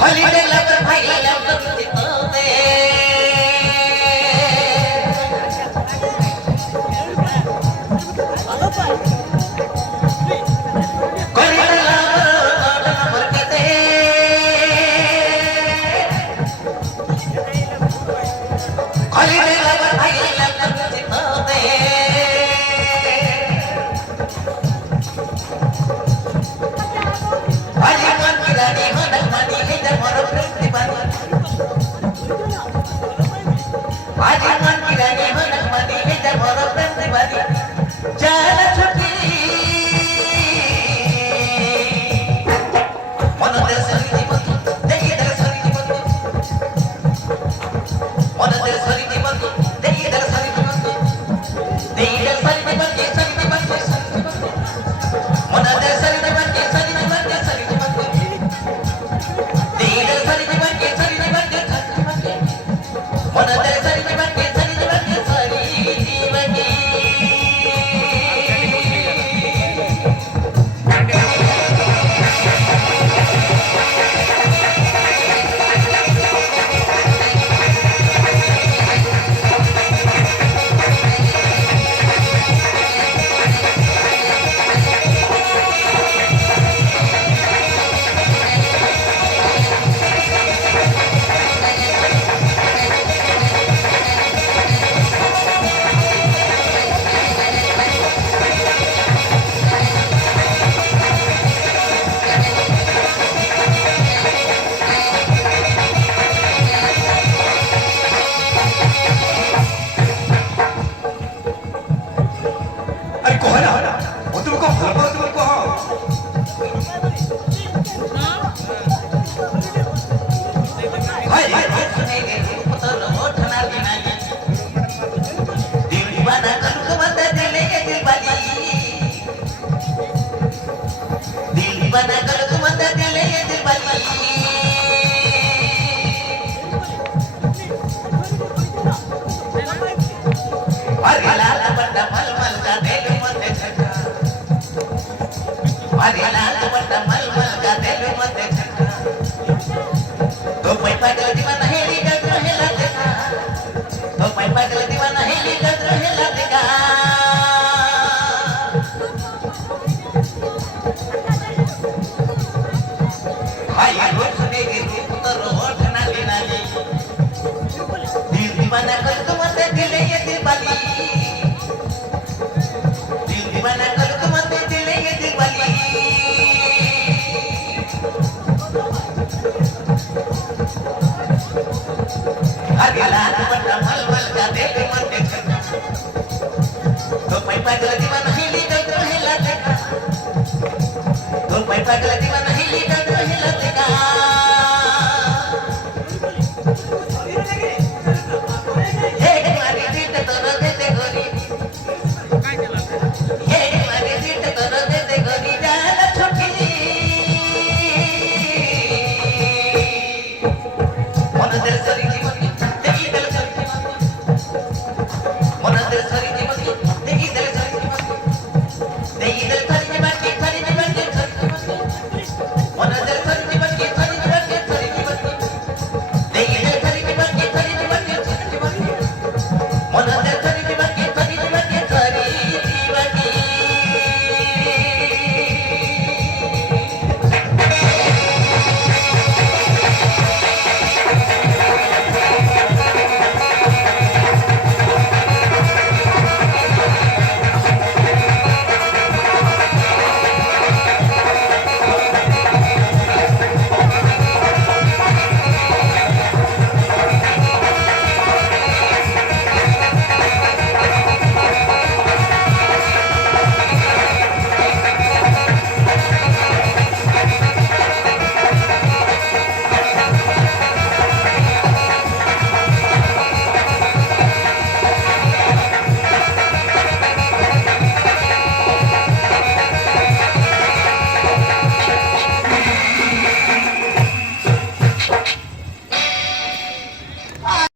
holiday lover bhai lover jitne holiday lover kete holiday lover bhai lover jitne Ajiman kirani hodak mani hidar moro prantibani Ajiman kirani hodak mani hidar moro prantibani Jala chuti Mono der sari jibantu Dehi der sari jibantu Mono der sari jibantu Dehi der sari jibantu Dehi der sari jibantu Sari jibantu Sari jibantu Mono der sari jibantu Sari jibantu Sari jibantu Dehi der sari jibantu Sari jibantu Sari jibantu Mono der sari jibantu Sari jibantu Sari jibantu अरे कहो ना वो तुमको भागो तुमको Hai sunne ge putar othna dinali Dilwana kalu kawata dile ge dilbali Dilwana kalu kawata dile ge dilbali Hari lal banda mal mal ka delu mate chaka Hari lal banda mal mal ka delu mate chaka तो मैं पागल दीवाना है Liga रहेला देखा तो मैं पागल दीवाना है लीगा रहेला देखा हाय रोज सुने के पुत्र होठ नाली नाली दिल दीवाना कर तुम ते दिले ये दिल बाली दिल दीवाना कर तुम ते दिले ये दिल बाली Hari lalu benda mal-mal ka delu mate chaka To pai pagal diwana hili gadro hila deka To pai pagal diwana hili gadro hila deka